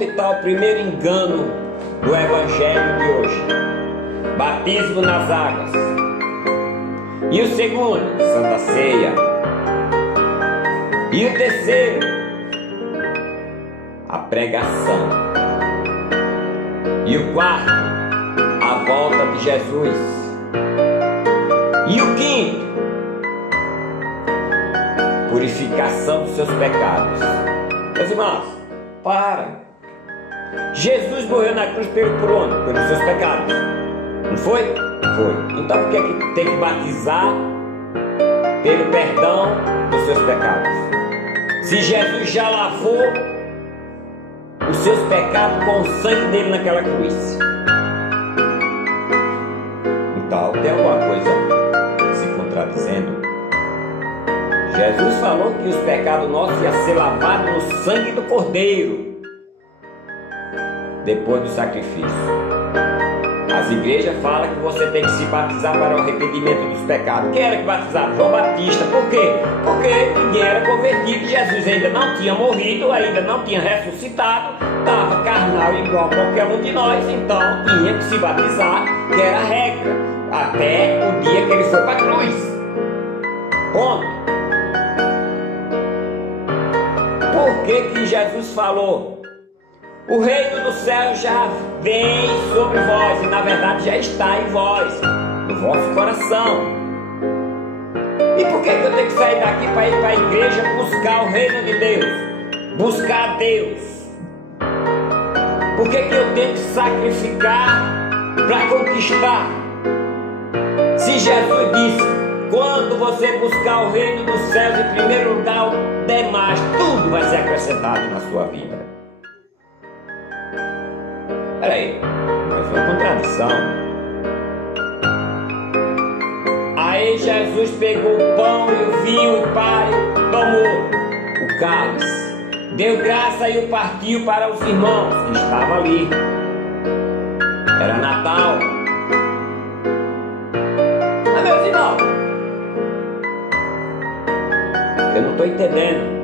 onde está o primeiro engano do Evangelho de hoje? Batismo nas águas. E o segundo? Santa Ceia. E o terceiro? A pregação. E o quarto? A volta de Jesus. E o quinto? Purificação dos seus pecados. Meus irmãos, para. Jesus morreu na cruz por onde? Pelos seus pecados. Não foi? Foi. Então por que tem que batizar pelo perdão dos seus pecados? Se Jesus já lavou os seus pecados com o sangue dele naquela cruz. Então tem alguma coisa se contradizendo. Jesus falou que os pecados nossos iam ser lavados no sangue do Cordeiro depois do sacrifício. As igrejas falam que você tem que se batizar para o arrependimento dos pecados. Quem era que batizava? João Batista. Por quê? Porque ninguém era convertido. Jesus ainda não tinha morrido, ainda não tinha ressuscitado, estava carnal igual a qualquer um de nós, então tinha que se batizar, que era a regra, até o dia que ele foi para a cruz. Ponto. Por que Jesus falou? O reino do céu já vem sobre vós, e na verdade já está em vós, no vosso coração. E por que eu tenho que sair daqui para ir para a igreja buscar o reino de Deus? Buscar Deus. Por que eu tenho que sacrificar para conquistar? Se Jesus disse, quando você buscar o reino dos céus em primeiro lugar, o demais, tudo vai ser acrescentado na sua vida. Peraí, mas uma contradição. Aí Jesus pegou o pão e o vinho e tomou o cálice, deu graça e o partiu para os irmãos que estavam ali. Era Natal. Mas meus irmãos, eu não estou entendendo.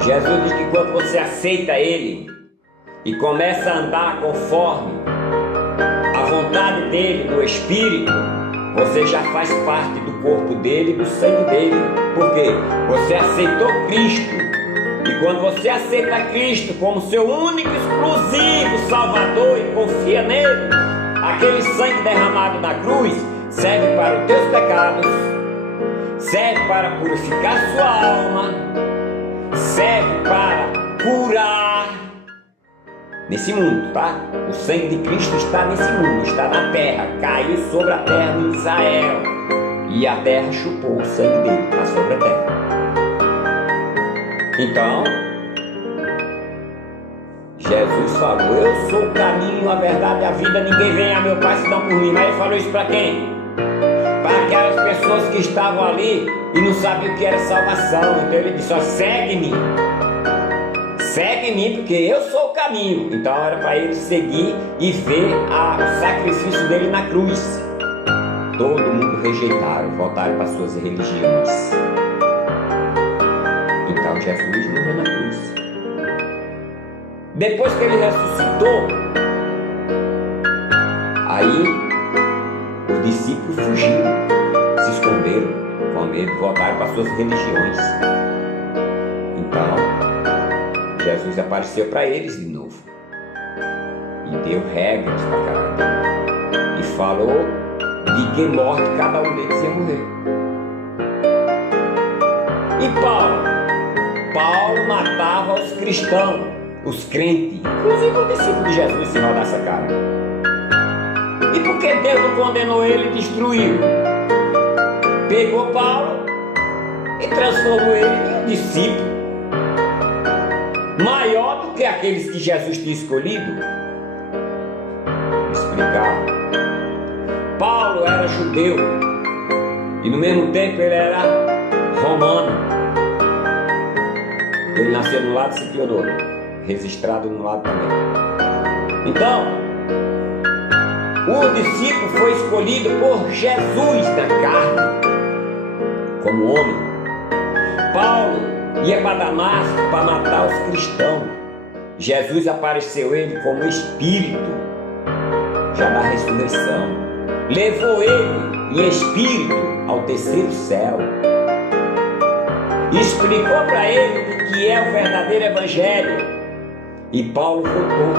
Jesus diz que quando você aceita Ele e começa a andar conforme a vontade dele, no Espírito, você já faz parte do corpo dele e do sangue dele. Por quê? Você aceitou Cristo. E quando você aceita Cristo como seu único, exclusivo Salvador e confia nele, aquele sangue derramado na cruz serve para os teus pecados, serve para purificar sua alma, serve para curar nesse mundo, tá? O sangue de Cristo está nesse mundo, está na terra, caiu sobre a terra de Israel e a terra chupou o sangue dele, está sobre a terra. Então, Jesus falou, eu sou o caminho, a verdade e a vida, ninguém vem a meu Pai senão por mim. Mas ele falou isso para quem? Para aquelas pessoas que estavam ali e não sabiam o que era salvação. Então ele disse, ó, segue-me. Segue-me porque eu sou o caminho. Então era para ele seguir e ver o sacrifício dele na cruz. Todo mundo rejeitaram, voltaram para suas religiões. Então Jesus morreu na cruz. Depois que ele ressuscitou, aí os discípulos fugiram, se esconderam com medo, voltaram para suas religiões. Então Jesus apareceu para eles de novo e deu regras para cada um e falou de que morte cada um deles ia morrer. E Paulo matava os cristãos, os crentes, inclusive o discípulo de Jesus, se não dessa cara. E por que Deus não condenou ele e destruiu? Pegou Paulo e transformou ele em um discípulo maior do que aqueles que Jesus tinha escolhido. Vou explicar. Paulo era judeu e no mesmo tempo ele era romano. Ele nasceu no lado Cipiodoro, registrado no lado também. Então, o discípulo foi escolhido por Jesus na carne, como homem. Paulo ia para Damasco para matar os cristãos, Jesus apareceu a ele como espírito, já na ressurreição. Levou ele em espírito ao terceiro céu. Explicou para ele o que é o verdadeiro evangelho. E Paulo voltou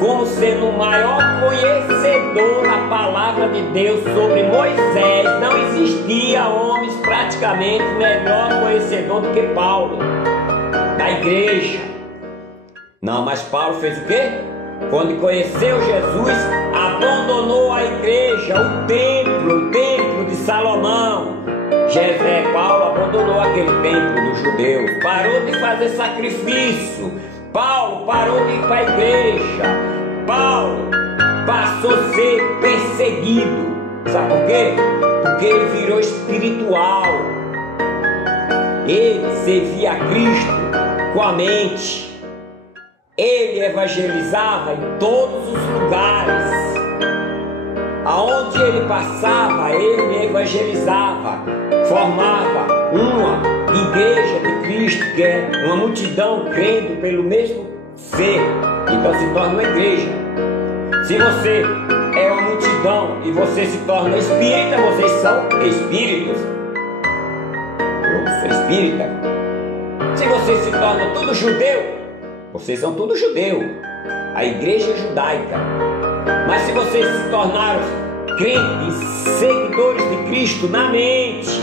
como sendo o maior conhecedor da palavra de Deus sobre Moisés. Não existia homens praticamente melhor conhecedor do que Paulo, da igreja. Não, mas Paulo fez o quê? Quando conheceu Jesus, abandonou a igreja, o templo de Salomão. Paulo abandonou aquele templo dos judeus, parou de fazer sacrifício. Paulo parou de ir para a igreja. Paulo passou a ser perseguido. Sabe por quê? Porque ele virou espiritual. Ele servia a Cristo com a mente. Ele evangelizava em todos os lugares. Aonde ele passava, ele evangelizava, formava uma igreja de Cristo, que é uma multidão crendo pelo mesmo ser. Então se torna uma igreja. Se você é uma multidão e você se torna espírita, vocês são espíritos. Eu sou espírita. Se você se torna tudo judeu, vocês são tudo judeu, a igreja judaica. Mas se vocês se tornaram crentes, seguidores de Cristo na mente,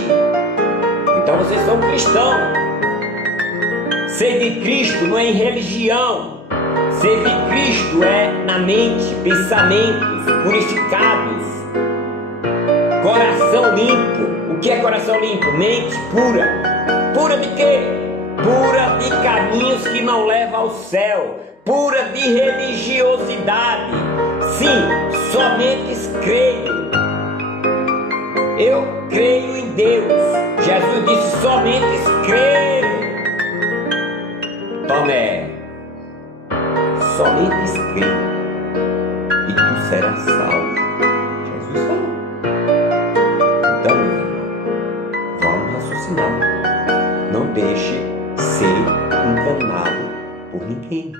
então vocês são cristãos. Seguir Cristo não é em religião. Seguir Cristo é na mente, pensamentos purificados, coração limpo. O que é coração limpo? Mente pura. Pura de quê? Pura de caminhos que não levam ao céu, pura de religiosidade. Sim, somente creio. Eu creio em Deus. Jesus disse: somente creio. Tomé, somente creio e tu serás salvo. Jesus falou. Então, vamos raciocinar. Não deixe ser enganado por ninguém.